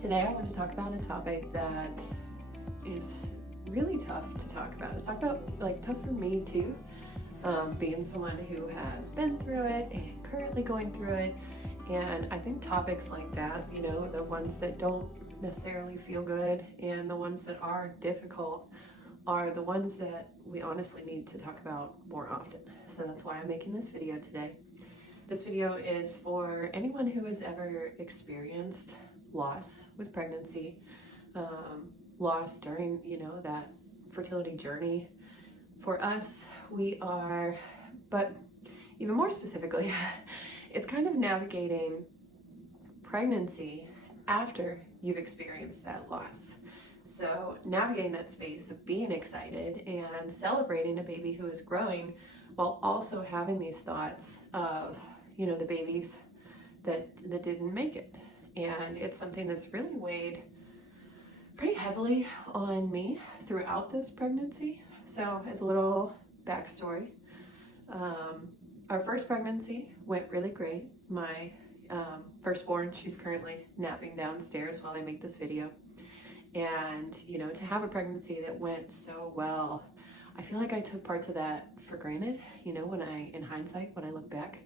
Today I want to talk about a topic that is really tough to talk about. It's talked about tough for me too, being someone who has been through it and currently going through it. And I think topics like that, the ones that don't necessarily feel good and the ones that are difficult are the ones that we honestly need to talk about more often. So that's why I'm making this video today. This video is for anyone who has ever experienced loss with pregnancy, loss during, that fertility journey. For us, but even more specifically, it's kind of navigating pregnancy after you've experienced that loss. So navigating that space of being excited and celebrating a baby who is growing while also having these thoughts of, the babies that didn't make it. And it's something that's really weighed pretty heavily on me throughout this pregnancy. So as a little backstory, our first pregnancy went really great. My firstborn, she's currently napping downstairs while I make this video. And, to have a pregnancy that went so well, I feel like I took parts of that for granted, in hindsight, when I look back.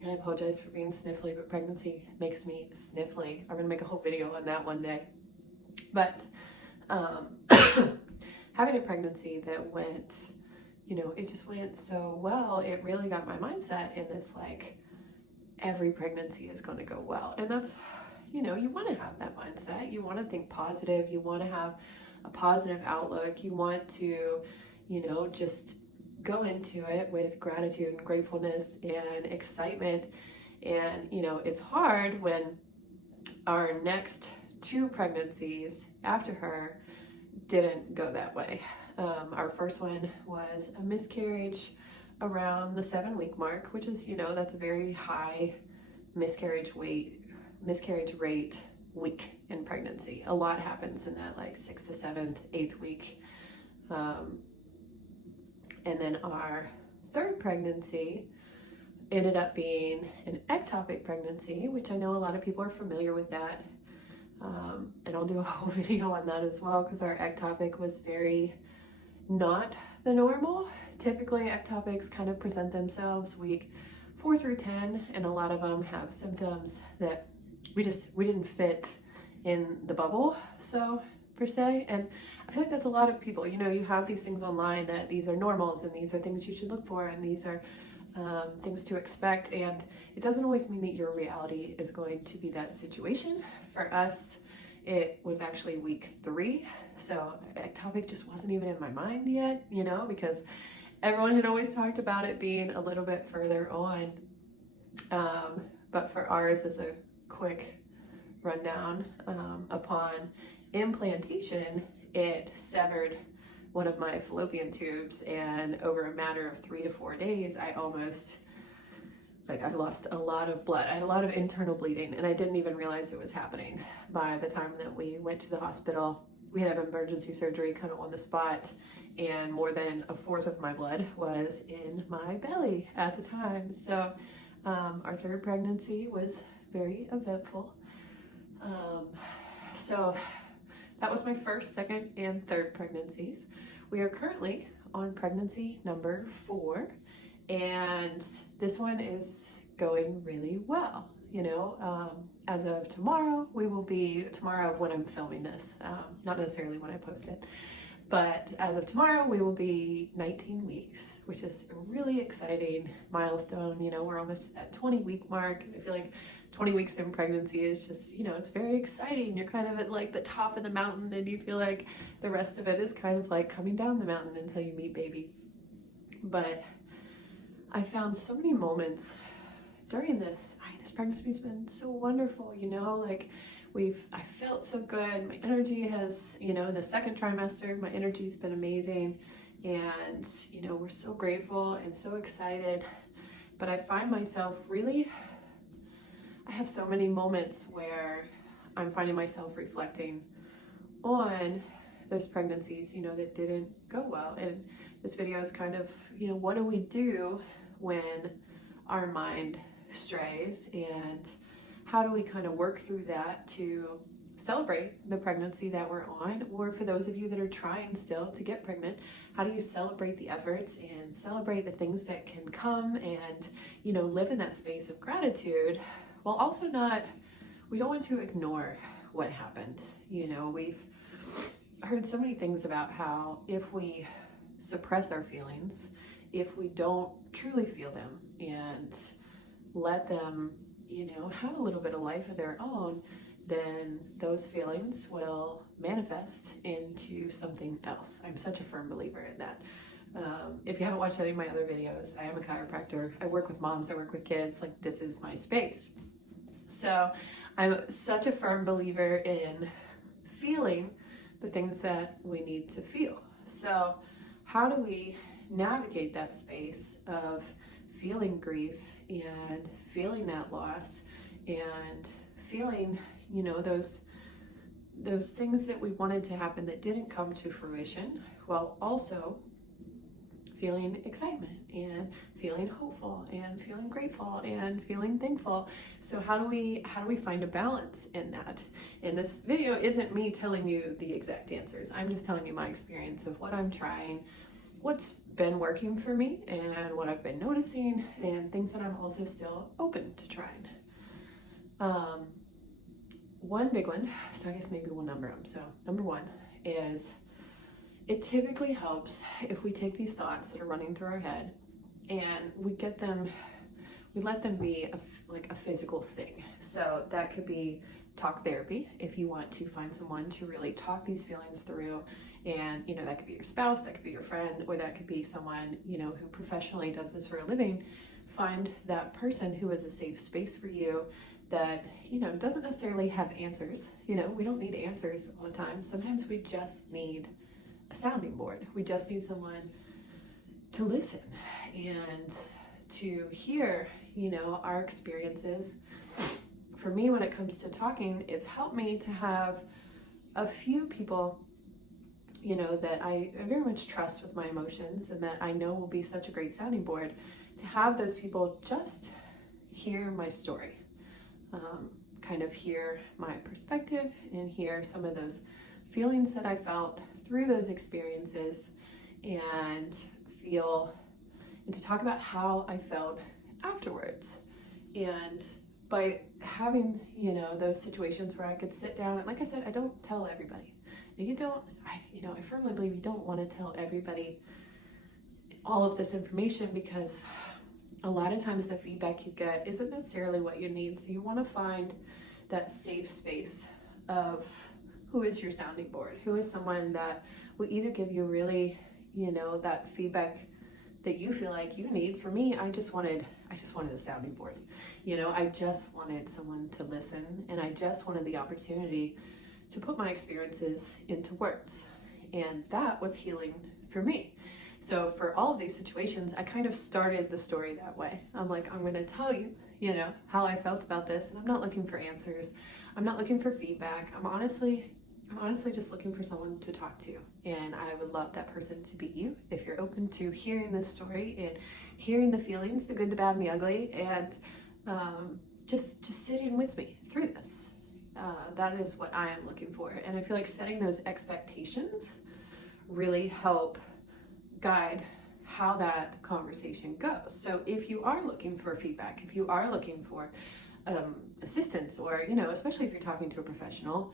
And I apologize for being sniffly, but pregnancy makes me sniffly. I'm gonna make a whole video on that one day. But having a pregnancy that went, it just went so well, it really got my mindset in this, every pregnancy is gonna go well. And that's, you wanna have that mindset. You wanna think positive. You wanna have a positive outlook. You want to, just go into it with gratitude and gratefulness and excitement. And it's hard when our next two pregnancies after her didn't go that way. Our first one was a miscarriage around the 7-week mark, which is, that's a very high miscarriage rate week in pregnancy. A lot happens in that 6th to 7th, 8th week. And then our third pregnancy ended up being an ectopic pregnancy, which I know a lot of people are familiar with that. And I'll do a whole video on that as well, because our ectopic was very not the normal. Typically, ectopics kind of present themselves week 4 through 10, and a lot of them have symptoms that we didn't fit in the bubble, so per se. And I feel like that's a lot of people. You have these things online that these are normals and these are things you should look for and these are things to expect, and it doesn't always mean that your reality is going to be that situation. For us, it was actually week 3, so ectopic just wasn't even in my mind yet, because everyone had always talked about it being a little bit further on. But for ours, as a quick rundown, upon implantation, it severed one of my fallopian tubes, and over a matter of 3 to 4 days, I lost a lot of blood. I had a lot of internal bleeding, and I didn't even realize it was happening. By the time that we went to the hospital, we had to have emergency surgery kind of on the spot, and more than a fourth of my blood was in my belly at the time. So our third pregnancy was very eventful. So that was my first, second, and third pregnancies. We are currently on pregnancy number 4, and this one is going really well. As of tomorrow, tomorrow of when I'm filming this, not necessarily when I post it, but as of tomorrow, we will be 19 weeks, which is a really exciting milestone. We're almost at that 20-week mark. I feel like 20 weeks in pregnancy is just, it's very exciting. You're kind of at the top of the mountain, and you feel like the rest of it is kind of like coming down the mountain until you meet baby. But I found so many moments during this pregnancy's been so wonderful, I felt so good. My energy has, in the second trimester, my energy's been amazing, and, we're so grateful and so excited. But I find myself I have so many moments where I'm finding myself reflecting on those pregnancies, that didn't go well. And this video is kind of, what do we do when our mind strays, and how do we kind of work through that to celebrate the pregnancy that we're on, or for those of you that are trying still to get pregnant, how do you celebrate the efforts and celebrate the things that can come and, you know, live in that space of gratitude while also we don't want to ignore what happened. You know, we've heard so many things about how if we suppress our feelings, if we don't truly feel them and let them, you know, have a little bit of life of their own, then those feelings will manifest into something else. I'm such a firm believer in that. If you haven't watched any of my other videos, I am a chiropractor. I work with moms, I work with kids. Like, this is my space. So I'm such a firm believer in feeling the things that we need to feel. So how do we navigate that space of feeling grief and feeling that loss and feeling, you know, those things that we wanted to happen that didn't come to fruition, while also feeling excitement and feeling hopeful and feeling grateful and feeling thankful? So how do we find a balance in that? And this video isn't me telling you the exact answers. I'm just telling you my experience of what I'm trying, what's been working for me, and what I've been noticing, and things that I'm also still open to trying. One big one, so I guess maybe we'll number them. So number one is, it typically helps if we take these thoughts that are running through our head and we let them be like a physical thing. So that could be talk therapy, if you want to find someone to really talk these feelings through. And, you know, that could be your spouse, that could be your friend, or that could be someone, you know, who professionally does this for a living. Find that person who is a safe space for you that, you know, doesn't necessarily have answers. You know, we don't need answers all the time. Sometimes we just need a sounding board. We just need someone to listen and to hear, you know, our experiences. For me, when it comes to talking, it's helped me to have a few people, you know, that I very much trust with my emotions and that I know will be such a great sounding board, to have those people just hear my story, kind of hear my perspective and hear some of those feelings that I felt through those experiences, and to talk about how I felt afterwards. And by having, you know, those situations where I could sit down, and like I said, I don't tell everybody. I firmly believe you don't want to tell everybody all of this information, because a lot of times the feedback you get isn't necessarily what you need. So you want to find that safe space of who is your sounding board, who is someone that will either give you really, you know, that feedback that you feel like you need. For me, I just wanted a sounding board. You know, I just wanted someone to listen, and I just wanted the opportunity to put my experiences into words. And that was healing for me. So for all of these situations, I kind of started the story that way. I'm like, I'm going to tell you, you know, how I felt about this, and I'm not looking for answers. I'm not looking for feedback. I'm honestly just looking for someone to talk to. And I would love that person to be you, if you're open to hearing this story and hearing the feelings, the good, the bad, and the ugly, and just sitting with me through this. That is what I am looking for. And I feel like setting those expectations really help guide how that conversation goes. So if you are looking for feedback, if you are looking for assistance, or, you know, especially if you're talking to a professional,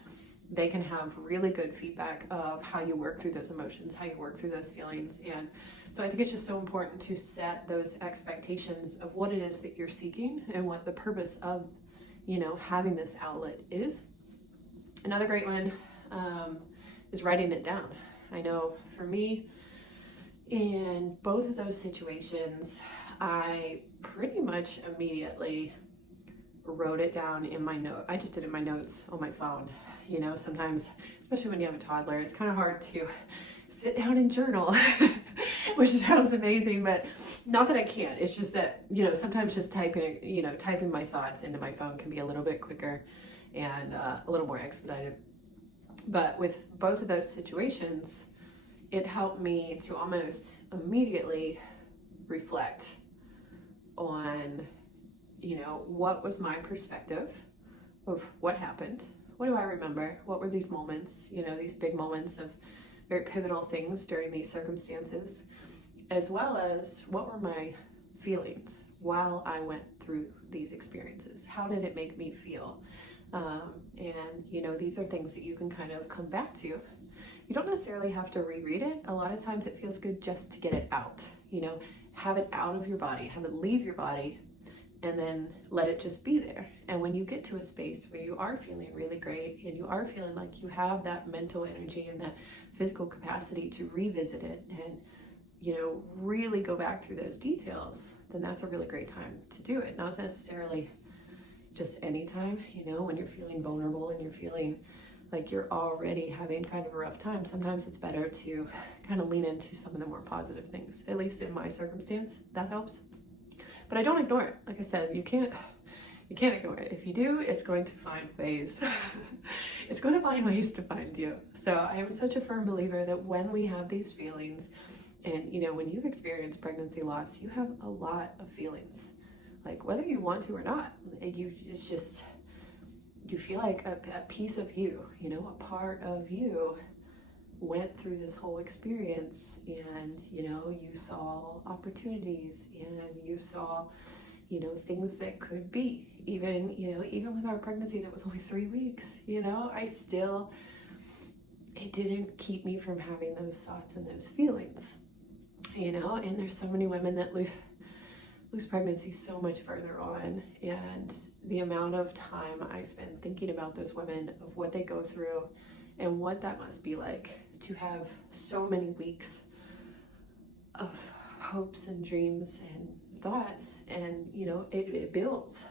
they can have really good feedback of how you work through those emotions, how you work through those feelings. And so I think it's just so important to set those expectations of what it is that you're seeking and what the purpose of, you know, having this outlet is. Another great one is writing it down. I know for me, in both of those situations, I pretty much immediately wrote it down in my note. I just did it in my notes on my phone. You know, sometimes, especially when you have a toddler, it's kind of hard to sit down and journal, which sounds amazing, but not that I can't. It's just that, you know, sometimes just typing my thoughts into my phone can be a little bit quicker and a little more expedited. But with both of those situations, it helped me to almost immediately reflect on, you know, what was my perspective of what happened, what do I remember? What were these moments, these big moments of very pivotal things during these circumstances, as well as what were my feelings while I went through these experiences? How did it make me feel? And these are things that you can kind of come back to. You don't necessarily have to reread it. A lot of times it feels good just to get it out, have it out of your body, have it leave your body, and then let it just be there. And when you get to a space where you are feeling really great and you are feeling like you have that mental energy and that physical capacity to revisit it and really go back through those details, then that's a really great time to do it. Not necessarily just any time, when you're feeling vulnerable and you're feeling like you're already having kind of a rough time. Sometimes it's better to kind of lean into some of the more positive things. At least in my circumstance, that helps. But I don't ignore it. Like I said, you can't ignore it. If you do, it's going to find ways. It's going to find ways to find you. So I am such a firm believer that when we have these feelings, and when you've experienced pregnancy loss, you have a lot of feelings, like whether you want to or not. It's just, you feel like a piece of you, a part of you went through this whole experience, and you saw opportunities, and you saw things that could be, even with our pregnancy that was only 3 weeks, it didn't keep me from having those thoughts and those feelings, and there's so many women that lose pregnancy so much further on, and the amount of time I spend thinking about those women, of what they go through and what that must be like to have so many weeks of hopes and dreams and thoughts, and it builds.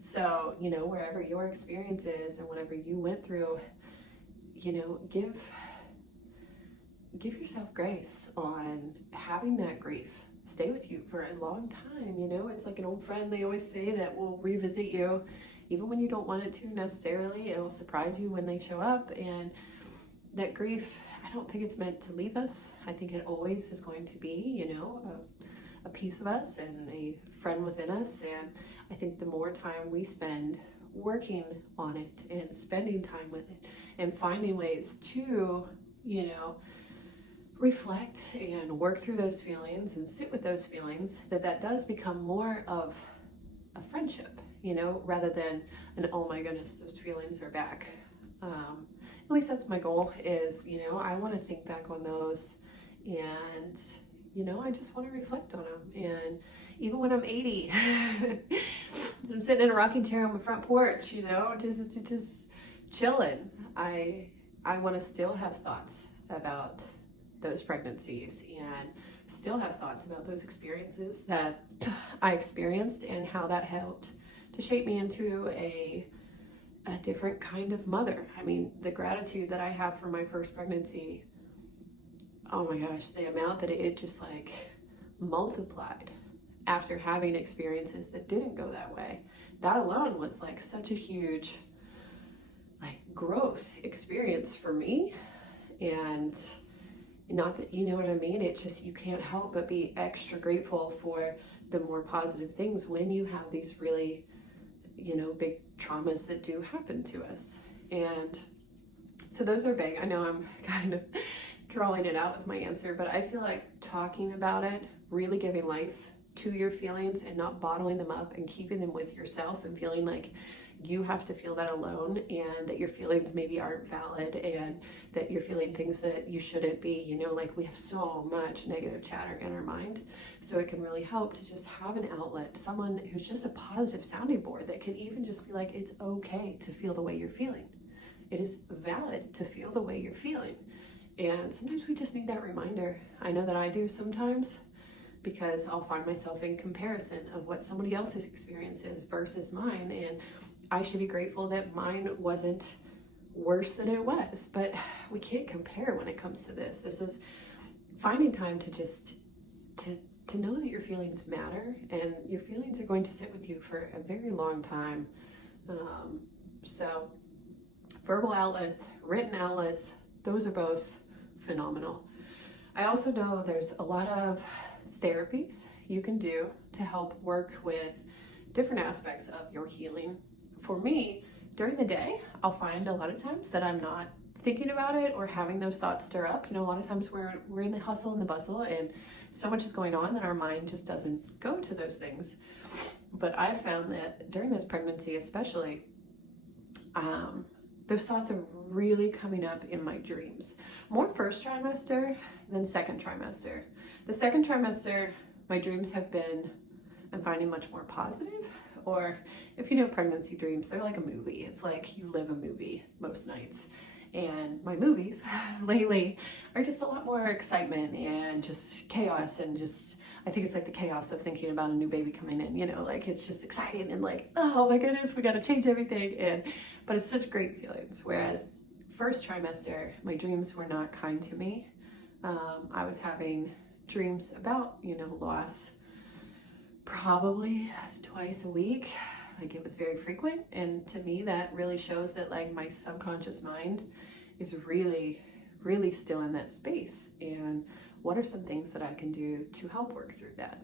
So wherever your experience is and whatever you went through, give yourself grace on having that grief stay with you for a long time. It's like an old friend, they always say, that will revisit you even when you don't want it to necessarily. It'll surprise you when they show up. And that grief, I don't think it's meant to leave us. I think it always is going to be a piece of us and a friend within us. And I think the more time we spend working on it and spending time with it and finding ways to reflect and work through those feelings and sit with those feelings, that does become more of a friendship, rather than an, oh my goodness, those feelings are back. At least that's my goal, is, I want to think back on those, and, I just want to reflect on them. And even when I'm 80, I'm sitting in a rocking chair on my front porch, just chilling, I want to still have thoughts about those pregnancies, and still have thoughts about those experiences that I experienced, and how that helped to shape me into a different kind of mother. I mean, the gratitude that I have for my first pregnancy, oh my gosh, the amount that it just like multiplied after having experiences that didn't go that way. That alone was like such a huge growth experience for me. And not that, what I mean, it just, you can't help but be extra grateful for the more positive things when you have these really, big traumas that do happen to us. And so those are big. I know I'm kind of drawing it out with my answer, but I feel like talking about it, really giving life to your feelings and not bottling them up and keeping them with yourself and feeling like you have to feel that alone, and that your feelings maybe aren't valid, and that you're feeling things that you shouldn't be. We have so much negative chatter in our mind. So it can really help to just have an outlet, someone who's just a positive sounding board, that can even just be like, it's okay to feel the way you're feeling. It is valid to feel the way you're feeling. And sometimes we just need that reminder. I know that I do sometimes, because I'll find myself in comparison of what somebody else's experience is versus mine. And I should be grateful that mine wasn't worse than it was, but we can't compare when it comes to this. This is finding time to just to know that your feelings matter, and your feelings are going to sit with you for a very long time. So verbal outlets, written outlets, those are both phenomenal. I also know there's a lot of therapies you can do to help work with different aspects of your healing. For me, during the day, I'll find a lot of times that I'm not thinking about it or having those thoughts stir up. You know, a lot of times we're in the hustle and the bustle, and so much is going on that our mind just doesn't go to those things. But I've found that during this pregnancy especially, those thoughts are really coming up in my dreams. More first trimester than second trimester. The second trimester, my dreams have been, I'm finding, much more positive. Or if you know pregnancy dreams, they're like a movie. It's like you live a movie most nights. And my movies lately are just a lot more excitement and just chaos, and just, I think it's like the chaos of thinking about a new baby coming in, you know, like it's just exciting and like, oh my goodness, we got to change everything. But it's such great feelings. Whereas first trimester, my dreams were not kind to me. I was having dreams about, you know, loss probably twice a week. Like it was very frequent, and to me that really shows that like my subconscious mind is really still in that space. And what are some things that I can do to help work through that?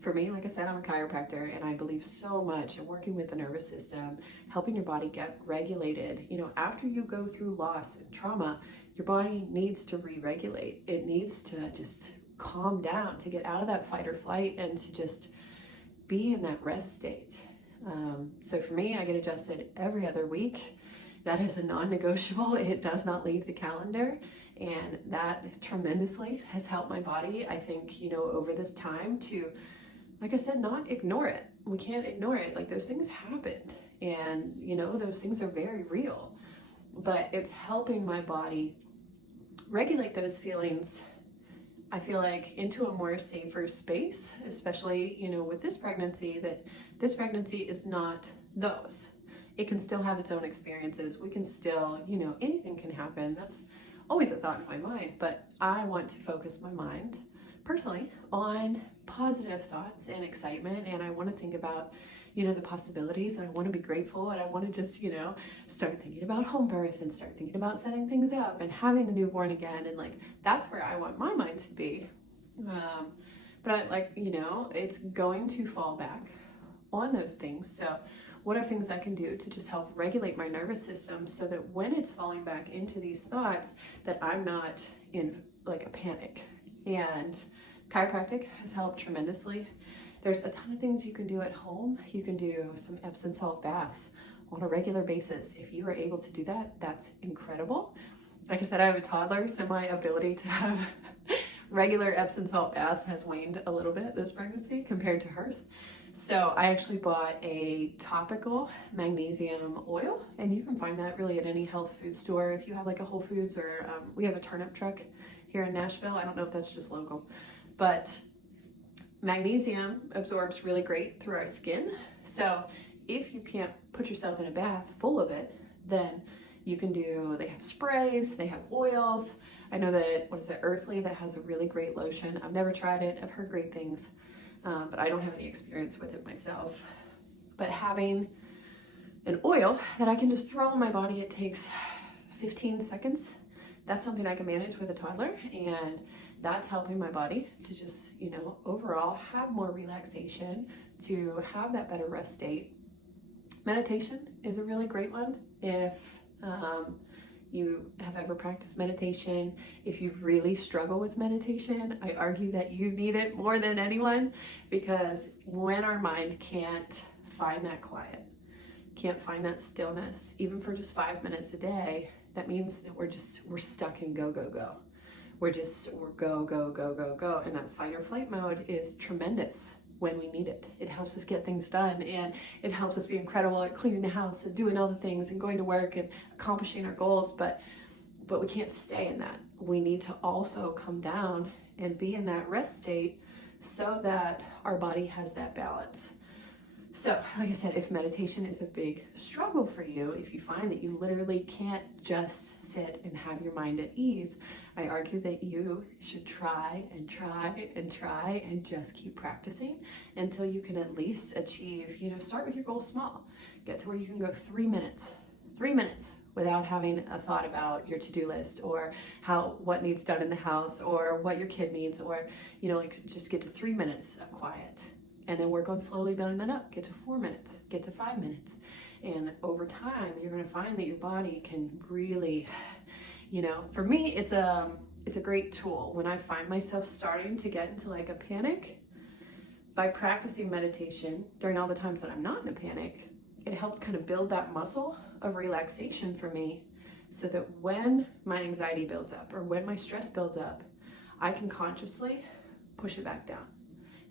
For me, like I said, I'm a chiropractor, and I believe so much in working with the nervous system, helping your body get regulated. You know, after you go through loss and trauma, your body needs to re-regulate. It needs to just calm down, to get out of that fight or flight, and to just be in that rest state. So for me, I get adjusted every other week. That is a non-negotiable. It does not leave the calendar, and that tremendously has helped my body, I think, you know, over this time to, like I said, not ignore it. We can't ignore it. Like those things happened, and you know, those things are very real, but it's helping my body regulate those feelings, I feel like, into a more safer space, especially, you know, with this pregnancy, that this pregnancy is not those. It can still have its own experiences. We can still, you know, anything can happen. That's always a thought in my mind, but I want to focus my mind personally on positive thoughts and excitement. And I want to think about, you know, the possibilities, and I want to be grateful, and I want to just, you know, start thinking about home birth and start thinking about setting things up and having a newborn again. And like, that's where I want my mind to be. But I, like, you know, it's going to fall back on those things. So what are things I can do to just help regulate my nervous system so that when it's falling back into these thoughts, that I'm not in like a panic? And chiropractic has helped tremendously. There's a ton of things you can do at home. You can do some Epsom salt baths on a regular basis. If you are able to do that, that's incredible. Like I said, I have a toddler, so my ability to have regular Epsom salt baths has waned a little bit this pregnancy compared to hers. So I actually bought a topical magnesium oil, and you can find that really at any health food store. If you have like a Whole Foods, or we have a turnip truck here in Nashville. I don't know if that's just local, but magnesium absorbs really great through our skin. So if you can't put yourself in a bath full of it, then you can do, they have sprays, they have oils. I know that, what is it, Earthly, that has a really great lotion. I've never tried it. I've heard great things, but I don't have any experience with it myself. But having an oil that I can just throw on my body, it takes 15 seconds. That's something I can manage with a toddler, and that's helping my body to just, you know, overall have more relaxation, to have that better rest state. Meditation is a really great one. If you have ever practiced meditation, if you really struggle with meditation, I argue that you need it more than anyone, because when our mind can't find that quiet, can't find that stillness, even for just 5 minutes a day, that means that we're stuck in go, go, go. We're go, go, go, go, go. And that fight or flight mode is tremendous when we need it. It helps us get things done, and it helps us be incredible at cleaning the house and doing all the things and going to work and accomplishing our goals, but we can't stay in that. We need to also come down and be in that rest state so that our body has that balance. So, like I said, if meditation is a big struggle for you, if you find that you literally can't just sit and have your mind at ease, I argue that you should try and try and try and just keep practicing until you can at least achieve, you know, start with your goal small. Get to where you can go 3 minutes without having a thought about your to-do list, or what needs done in the house, or what your kid needs, or, you know, like just get to 3 minutes of quiet. And then work on slowly building that up. Get to 4 minutes, get to 5 minutes. And over time, you're going to find that your body can really, for me, it's a great tool when I find myself starting to get into like a panic. By practicing meditation during all the times that I'm not in a panic, it helps kind of build that muscle of relaxation for me, so that when my anxiety builds up or when my stress builds up, I can consciously push it back down,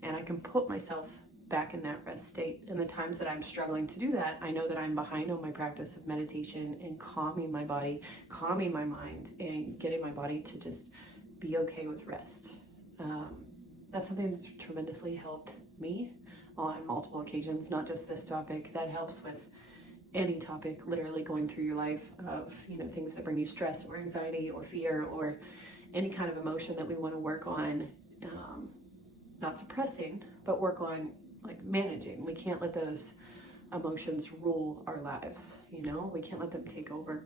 and I can put myself back in that rest state. And the times that I'm struggling to do that, I know that I'm behind on my practice of meditation and calming my body, calming my mind, and getting my body to just be okay with rest. That's something that's tremendously helped me on multiple occasions, not just this topic. That helps with any topic, literally going through your life of, things that bring you stress or anxiety or fear or any kind of emotion that we want to work on, not suppressing, but work on like managing. We can't let those emotions rule our lives, we can't let them take over.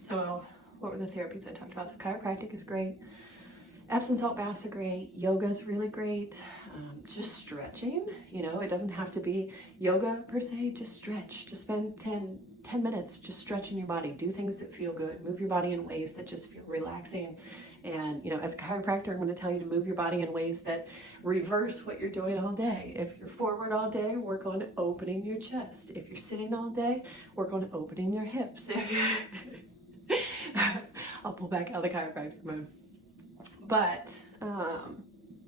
So what were the therapies I talked about? So chiropractic is great. Epsom salt baths are great. Yoga is really great. Just stretching, it doesn't have to be yoga per se, just stretch. Just spend 10 minutes just stretching your body. Do things that feel good. Move your body in ways that just feel relaxing. And, as a chiropractor, I'm going to tell you to move your body in ways that reverse what you're doing all day. If you're forward all day, work on opening your chest. If you're sitting all day, work on opening your hips. If you're I'll pull back out of the chiropractic mode. But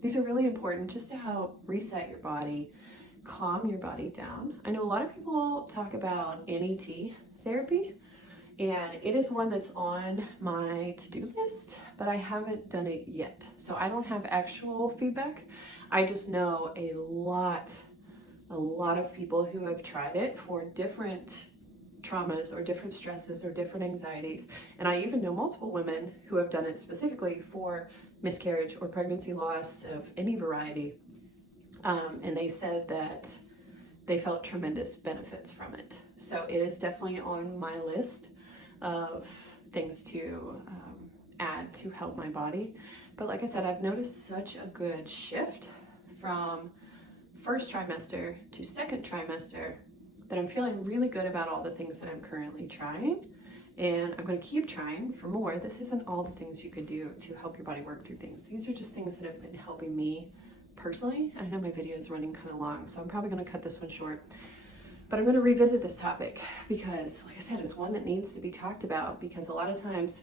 these are really important just to help reset your body, calm your body down. I know a lot of people talk about NET therapy, and it is one that's on my to-do list, but I haven't done it yet. So I don't have actual feedback. I just know a lot of people who have tried it for different traumas or different stresses or different anxieties. And I even know multiple women who have done it specifically for miscarriage or pregnancy loss of any variety. And they said that they felt tremendous benefits from it. So it is definitely on my list of things to add to help my body. But like I said, I've noticed such a good shift from first trimester to second trimester that I'm feeling really good about all the things that I'm currently trying. And I'm going to keep trying for more. This isn't all the things you could do to help your body work through things. These are just things that have been helping me personally. I know my video is running kind of long, so I'm probably going to cut this one short. But I'm going to revisit this topic because, like I said, it's one that needs to be talked about, because a lot of times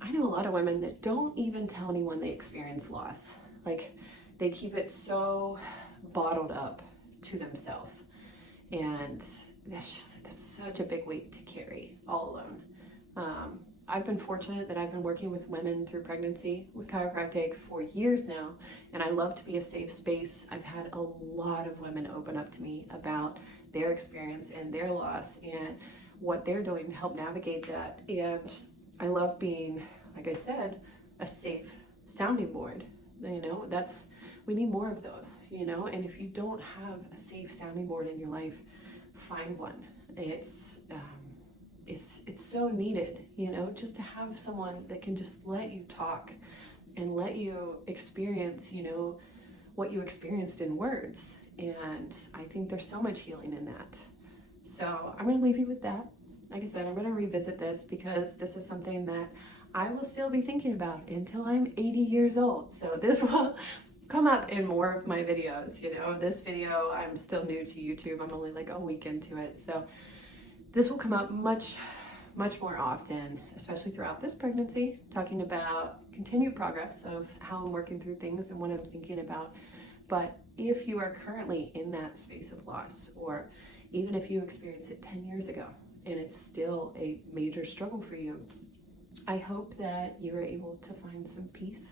I know a lot of women that don't even tell anyone they experience loss. Like, they keep it so bottled up to themselves. And that's such a big weight to carry all alone. I've been fortunate that I've been working with women through pregnancy with chiropractic for years now, and I love to be a safe space. I've had a lot of women open up to me about their experience and their loss and what they're doing to help navigate that. And I love being, like I said, a safe sounding board. We need more of those, and if you don't have a safe sounding board in your life, find one. It's so needed, just to have someone that can just let you talk and let you experience, what you experienced in words. And I think there's so much healing in that. So I'm going to leave you with that. Like I said, I'm going to revisit this because this is something that I will still be thinking about until I'm 80 years old. So this will come up in more of my videos. This video, I'm still new to YouTube. I'm only like a week into it. So this will come up much more often, especially throughout this pregnancy, talking about continued progress of how I'm working through things and what I'm thinking about. But if you are currently in that space of loss, or even if you experienced it 10 years ago and it's still a major struggle for you, I hope that you are able to find some peace.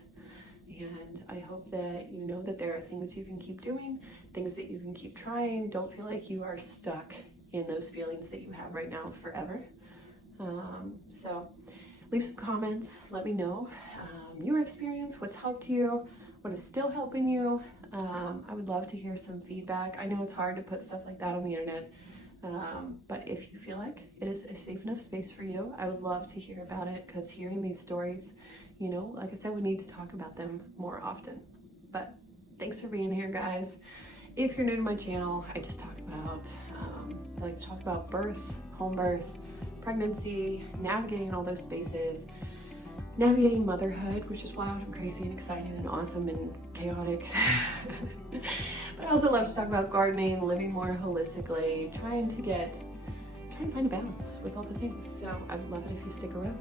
And I hope that you know that there are things you can keep doing, things that you can keep trying. Don't feel like you are stuck in those feelings that you have right now forever. So leave some comments. Let me know your experience, what's helped you, what is still helping you. I would love to hear some feedback. I know it's hard to put stuff like that on the internet, but if you feel like it is a safe enough space for you, I would love to hear about it, because hearing these stories, like I said, we need to talk about them more often. But thanks for being here, guys. If you're new to my channel, I just talk about I like to talk about birth, home birth, pregnancy, navigating all those spaces, navigating motherhood, which is wild and crazy and exciting and awesome and chaotic. But I also love to talk about gardening, living more holistically, trying to find a balance with all the things. So I would love it if you stick around.